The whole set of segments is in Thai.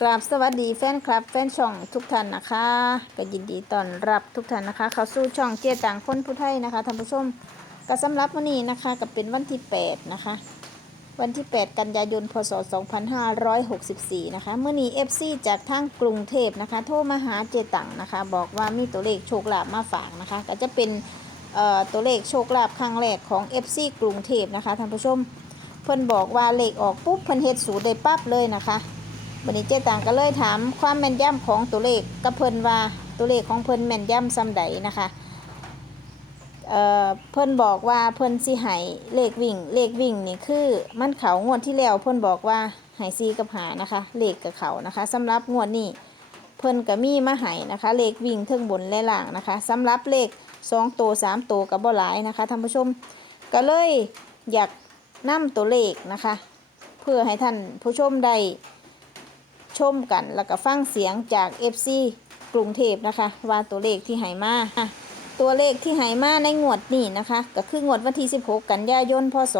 กราบสวัสดีแฟนคลับ แฟนช่องทุกท่านนะคะก็ยินดีต้อนรับทุกท่านนะคะ เข้าสู่ช่องเจต่างคนผู้ไทยนะคะท่านผู้ชมก็สำหรับวันนี้นะคะก็เป็นวันที่ 8 นะคะ วันที่ 8 กันยายนพศ 2564 นะคะเมื่อนี้ FC จากทางกรุงเทพนะคะ โทรมาหาเจตังนะคะ บอกว่ามีตัวเลขโชคลาภมาฝากนะคะ ก็จะเป็นเอ่อตัวเลขโชคลาภครั้งแรกของ FC กรุงเทพนะคะท่านผู้ชมเพิ่นบอกว่าเลขออกปุ๊บเพิ่นเฮ็ดสูตรได้ปั๊บเลยนะคะ วันนี้เจ๊ต่างก็เลยถามความแม่นยำของตัวเลขกับเพิ่นว่าตัวเลขของเพิ่นแม่นยำซ้ำใดนะคะเอ่อเพิ่นบอกว่าเพิ่นสิให้เลขวิ่ง เลขวิ่งนี่คือมันเขางวดที่แล้วเพิ่นบอกว่าให้ซีกับหานะคะ เลขกับเขานะคะสำหรับงวดนี้เพิ่นก็มีมาให้นะคะ เลขวิ่งเทิงบนและล่างนะคะสำหรับเลข2ตัว3ตัวก็บ่หลายนะคะท่านผู้ชมก็เลยอยากนำตัวเลขนะคะ เพื่อให้ท่านผู้ชมได้ ชมกันแล้วก็ฟังเสียงจาก FC กรุงเทพนะคะ ว่าตัวเลขที่ให้มาตัวเลขที่ให้มาในงวดนี้นะคะ ก็คืองวดวันที่ 16 กันยายน พศ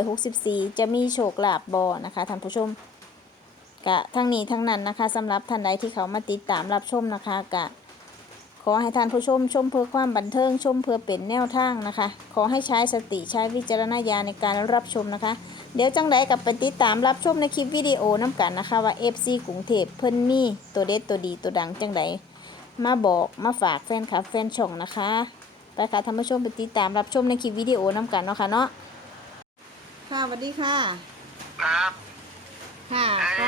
2564 จะมีโชคลาภบอนะคะท่านผู้ชมกะทั้งนี้ทั้งนั้นนะคะสำหรับท่านใดที่เขามาติดตามรับชมนะคะกะขอให้ท่านผู้ชมชมเพื่อความบันเทิงชมเพื่อเป็นแนวทางนะคะ ขอให้ใช้สติใช้วิจารณญาณในการรับชมนะคะ เดี๋ยวจังไดกับไปติดตามรับชมในคลิปวิดีโอน้ำกันนะคะว่า FC กรุงเทพเพิ่นมีตัวเด็ดตัวดีตัวดังจังไดมาบอกมาฝากแฟนคลับแฟนช่องนะคะไปค่ะท่านผู้ชมไปติดตามรับชมในคลิปวิดีโอน้ำกันเนาะค่ะเนาะค่ะสวัสดีค่ะ ครับค่ะไอ้ก็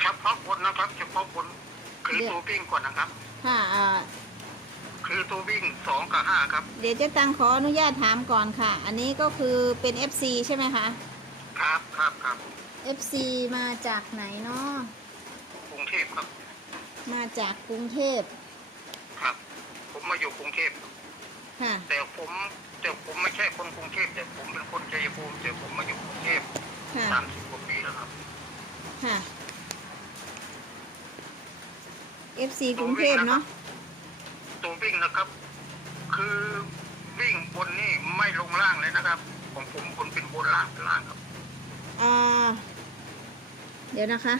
เฉพาะบนนะครับเฉพาะบนคือเดี๋ยวตัววิ่งก่อนนะครับ ค่ะอ่าคือตัววิ่งสองกับห้าครับ เดี๋ยวเจะตังขออนุญาตถามก่อนค่ะ อันนี้ก็คือเป็น FC ใช่ไหมคะ ครับครับครับ FC มาจากไหนเนาะกรุงเทพครับ มาจากกรุงเทพครับ ผมมาอยู่กรุงเทพ ค่ะ แต่ผมแต่ผมไม่ใช่คนกรุงเทพแต่ผมเป็นคนชัยภูมิแต่ผมมาอยู่กรุงเทพค่ะ สามสิบกว่าปีแล้วครับค่ะ FC กรุงเทพเนาะ ตัววิ่งนะครับ คือวิ่งบนนี่ไม่ลงล่างเลยนะครับ ของผมคนเป็นบนล่างเป็นล่างครับ อ่าเดี๋ยวนะคะ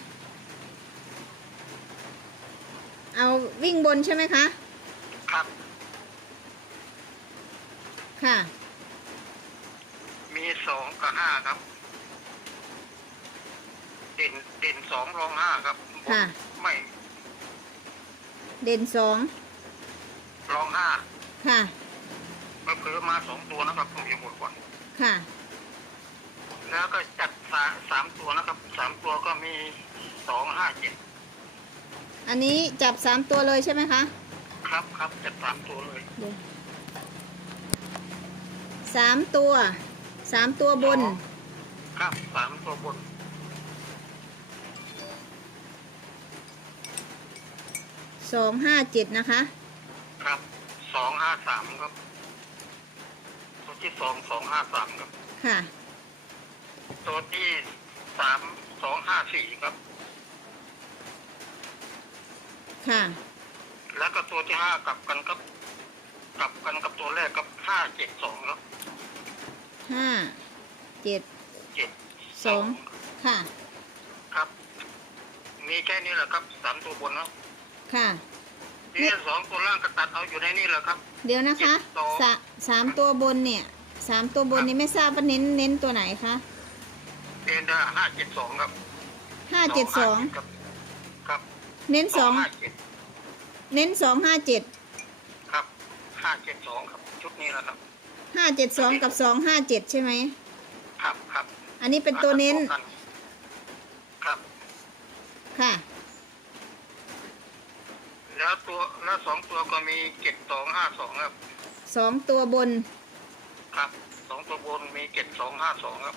เอาวิ่งบนใช่ไหมคะ ครับ ค่ะ มีสองกับห้าครับ เด่นเด่นสองรองห้าครับค่ะ ไม่ เด่นสองรองห้าค่ะไม่เพิ่มมาสองตัวนะครับผมยังหมดก่อนค่ะ แล้วก็จัดสาสามตัวนะครับสามตัวก็มีสองห้าเจ็ดอันนี้จับสามตัวเลยใช่ไหมคะ ครับครับจัดสามตัวเลยเดี๋ยวสามตัวสามตัวบน ครับสามตัวบนสองห้าเจ็ดนะคะ ครับสองห้าสามครับตัวที่สองสองห้าสามครับ ค่ะ ตัวที่สามสองห้าสี่ครับ ค่ะ แล้วก็ตัวที่ห้ากลับกันกับ กลับกันกับตัวแรกกับห้าเจ็ดสองครับห้า เจ็ด เจ็ดสอง ค่ะ ครับ มีแค่นี้แหละครับสามตัวบนนะค่ะ นี่สองตัวล่างก็ตัดเอาอยู่ในนี่แหละครับ เดี๋ยวนะคะเจ็ดสองสะสามตัวบนเนี่ย สามตัวบนนี้ไม่ทราบว่าเน้นเน้นตัวไหนคะ เป็นห้าเจ็ดสองครับห้าเจ็ดสองครับครับเน้นสองห้าเจ็ดเน้นสองห้าเจ็ดครับห้าเจ็ดสองครับ ชุดนี้แหละครับห้าเจ็ดสองกับสองห้าเจ็ดใช่ไหมครับครับ อันนี้เป็นตัวเน้น ครับ ค่ะ แล้วตัวแล้วสองตัวก็มีเจ็ดสองห้าสองครับสองตัวบน ครับสองตัวบนมีเจ็ดสองห้าสองครับ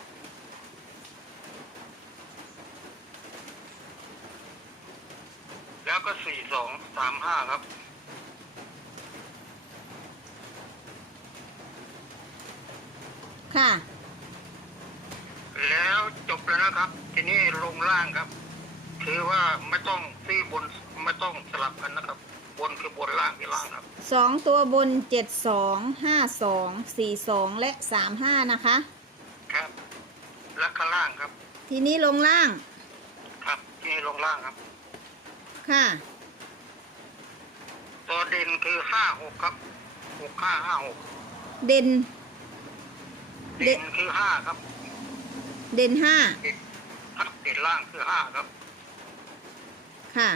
แล้วก็สี่สองสามห้าครับ ค่ะ แล้วจบแล้วนะครับ ทีนี้ลงล่างครับ คือว่าไม่ต้องซื้อบนไม่ต้องสลับกันนะครับ บนคือบนล่างคือล่างครับสองตัวบนเจ็ดสองห้าสองสี่สองและสามห้านะคะ ครับ และข้างล่าง ครับ ทีนี้ลงล่างครับนี่ลงล่างครับ ค่ะ ตัวเด่นคือห้าหกครับหกห้าห้าหกเด่น เด่เด่นนคือห้าครับเด่นห้าเด่นครับเด่นล่างคือห้าครับ ค่ะ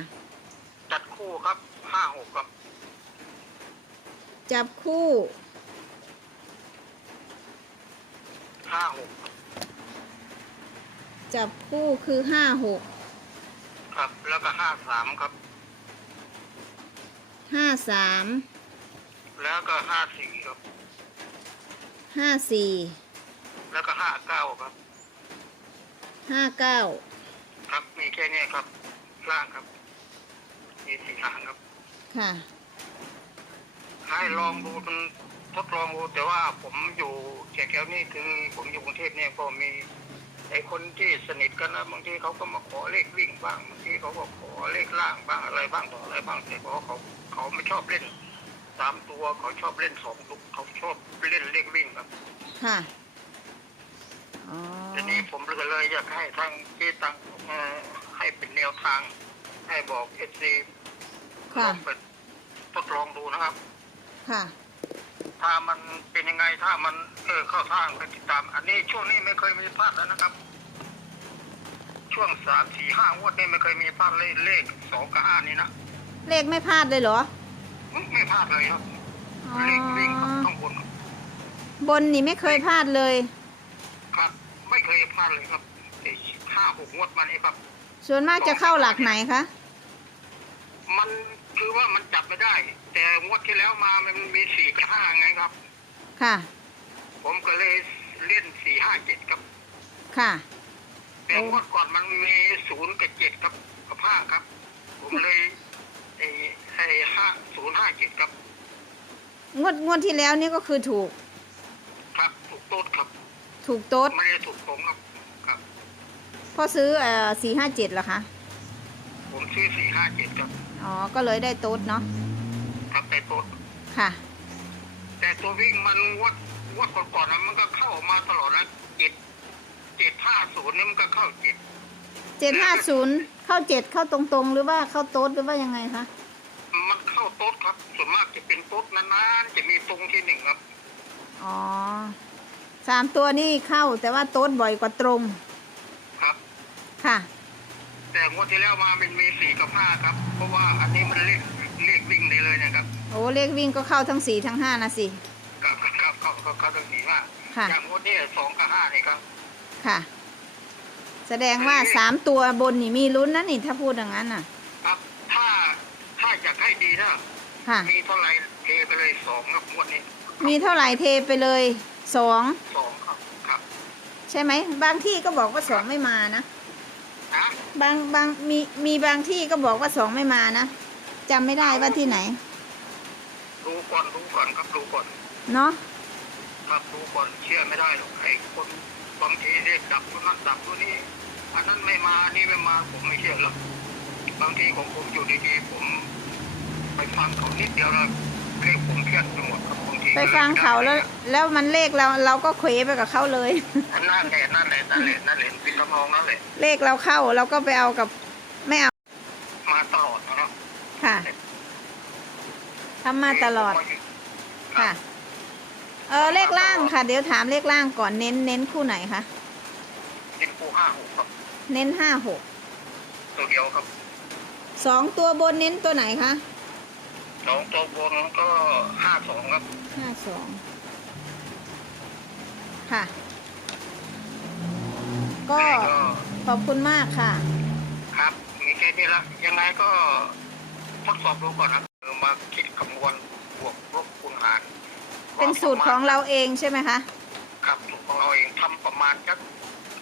จัดคู่ครับห้าหกครับจับคู่ ห้าหกจับคู่คือห้าหก ครับแล้วก็ห้าสามครับ ห้าสามแล้วก็ห้าสี่ครับ ห้าสี่แล้วก็ห้าเก้าครับ ห้าเก้าครับมีแค่เนี้ยครับล่างครับ มีสี่หางครับ ค่ะ ให้ลองดูมันทดลองดูแต่ว่าผมอยู่แถวๆนี้คือผมอยู่กรุงเทพเนี่ยก็มี ไอ้คนที่สนิทกันนะบางทีเขาก็มาขอเลขวิ่งบ้างบางทีเขาก็ขอเลขล่างบ้างอะไรบ้างต่ออะไรบ้างแต่เพราะเขาเขาไม่ชอบเล่นสามตัวเขาชอบเล่นสองลูกเขาชอบเล่นเลขวิ่งครับค่ะอ๋อทีนี้ผมเลยเลยอยากให้ทางที่ตังเอ่อให้เป็นแนวทาง ให้บอกเอซีค่ะไปทดลองดูนะครับ ค่ะ ถ้ามันเป็นยังไงถ้ามันเออเข้าทางไปติดตาม อันนี้ช่วงนี้ไม่เคยมีพลาดแล้วนะครับ ช่วงสามสี่ห้างวดนี่ไม่เคยมีพลาดเลยเลขสองกับห้านี่นะเลขไม่พลาดเลยเหรออืมไม่พลาดเลยครับอ๋อเลขวิ่งครับต้องบนบนนี่ไม่เคยพลาดเลย ครับ ไม่เคยพลาดเลยครับไอ้ห้าหกงวดมานี่ครับ ส่วนมากจะเข้าหลักไหนคะมันคือว่ามันจับไม่ได้ แต่งวดที่แล้วมามันมีสี่กับห้าไงครับ ค่ะ ผมก็เลยเล่นสี่ห้าเจ็ดครับ ค่ะ แต่งวดก่อนมันมีศูนย์กับเจ็ดครับกับห้าครับ ผมเลยไอ้ไอ้ห้าศูนย์ห้าเจ็ดครับ งวดงวดที่แล้วนี่ก็คือถูก ครับถูกโต๊ดครับ ถูกโต๊ดไม่ได้ถูกผมครับครับพอซื้อเอ่อสี่ห้าเจ็ดเหรอคะ ผมซื้อสี่ห้าเจ็ดครับ อ๋อ ก็เลยได้โต๊ดเนาะ ครับแต่โต๊ดค่ะ แต่ตัววิ่งมันงวดงวดก่อนๆนะมันก็เข้ามาตลอดนะเจ็ดเจ็ดห้าศูนย์นี่มันก็เข้าเจ็ดเจ็ดห้าศูนย์เข้าเจ็ดเข้าตรงๆ หรือว่าเข้าโต๊ดหรือว่ายังไงคะมันเข้าโต๊ดครับ ส่วนมากจะเป็นโต๊ดนานๆจะมีตรงที่หนึ่งครับ อ๋อสามตัวนี่เข้าแต่ว่าโต๊ดบ่อยกว่าตรง ครับ ค่ะ แต่งวดที่แล้วมามันมีสี่กับห้าครับ เพราะว่าอันนี้มันเลข เลขวิ่งได้เลยนะครับโอ้เลขวิ่งก็เข้าทั้งสี่ทั้งห้านะสิครับครับครับเขาเขาต้องสี่ห้าค่ะ อย่างงวดนี้สองกับห้านี่ครับ ค่ะ แสดงว่าสามตัวบนนี่มีลุ้นนะนี่ถ้าพูดอย่างนั้นน่ะ ครับ ถ้าถ้าอยากให้ดีนะค่ะ มีเท่าไหร่เทไปเลยสองครับงวดนี้มีเท่าไหร่เทไปเลยสองสองครับครับใช่ไหม บางที่ก็บอกว่าสองไม่มานะ นะบางบางมีมีบางที่ก็บอกว่าสองไม่มานะ จำไม่ได้ว่าที่ไหนดูก่อนดูก่อนครับดูก่อนเนาะครับดูก่อนเชื่อไม่ได้หรอกไอ้คนบางทีเลขดับตัวนั้นดับตัวนี้ อันนั้นไม่มาอันนี้ไม่มาผมไม่เชื่อหรอกบางทีของผมอยู่ดีๆผมไปฟังเขานิดเดียวแล้วเลขผมเครียดไปหมดครับบางทีไปฟังเขาแล้ว แล้วมันเลขเราเราก็เขวไปกับเขาเลยอันนั่นแหละนั่นแหละนั่นแหละนั่นแหละเป็นทำนองนั่นแหละเลขเราเข้าเราก็ไปเอากับไม่เอามาตลอดนะครับ ค่ะ ทำมาตลอดครัค่ะบเออเลขล่างค่ะ เดี๋ยวถามเลขล่างก่อนเน้นเน้นคู่ไหนคะเป็นปูห้าหกครับ เน้นห้าหกตัวเดียวครับสองตัวบนเน้นตัวไหนคะสองตัวบนก็ห้าสองครับห้าสองค่ะ ก็แล้วก็ขอบคุณมากค่ะ ครับ มีแค่นี้ละยังไงก็ทดสอบดูก่อนนะเออ มาคิดคำนวณบวกลบคูณหารเป็นสูตรของเราเองใช่ไหมคะครับสูตรของเราเองทำประมาณจะ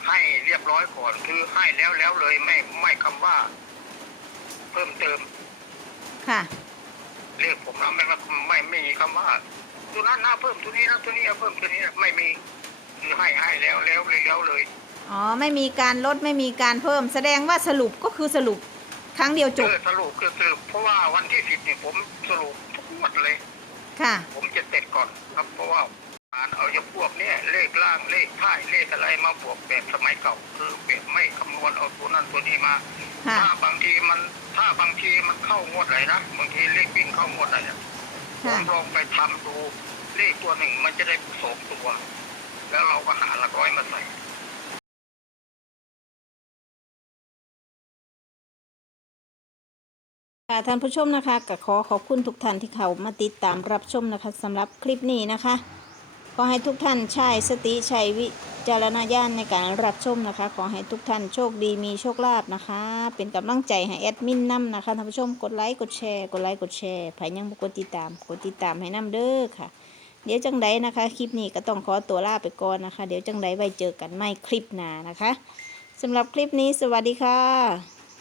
ให้เรียบร้อยก่อนคือให้แล้วแล้วเลยไม่ไม่คำว่า เพิ่มเติมค่ะ เรียกผมนะไม่ไม่ไม่ไม่มีคำว่าตัวนั้นน่าเพิ่มตัวนี้นะตัวนี้นะเพิ่มตัวนี้นะไม่มีคือให้ให้แล้วแล้วเลยแล้วเลย อ๋อ ไม่มีการลดไม่มีการเพิ่ม แสดงว่าสรุปก็คือสรุป ครั้งเดียวจบ เออสรุปคือคือเพราะว่าวันที่สิบเนี่ยผมสรุปทุกงวดเลย ค่ะ ผมจะเสร็จก่อนครับเพราะว่าอ่านเอาอย่างพวกเนี้ยเลขล่างเลขท้ายเลขอะไรมาบวกแบบสมัยเก่า คือแบบไม่คำนวณเอาตัวนั้นตัวนี้มา ค่ะ ถ้าบางทีมันถ้าบางทีมันเข้างวดไหนนะบางทีเลขวิ่งเข้างวดไหนเนี่ยผค่ะ มลองไปทำดูเลขตัวหนึ่งมันจะได้สองตัว แล้วเราก็หาหลักร้อยมาใส่ ค่ะท่านผู้ชมนะคะก็ขอขอบคุณทุกท่านที่เขามาติดตามรับชมนะคะสำหรับคลิปนี้นะคะ ขอให้ทุกท่านใช้สติใช้วิจารณญาณในการรับชมนะคะ ขอให้ทุกท่านโชคดีมีโชคลาภนะคะ เป็นกำลังใจให้แอดมินนํนะคะท่านผู้ชมกดไลค์กดแชร์กดไลค์กดแชร์ใครยังบ่กดติดตามกดติดตามให้นํเด้อค่ะ เดี๋ยวจังใดนะคะ คลิปนี้ก็ต้องขอตัวลาไปก่อนนะคะ เดี๋ยวจังใดไว้เจอกันใหม่คลิปหน้านะคะสำหรับคลิปนี้สวัสดีค่ะ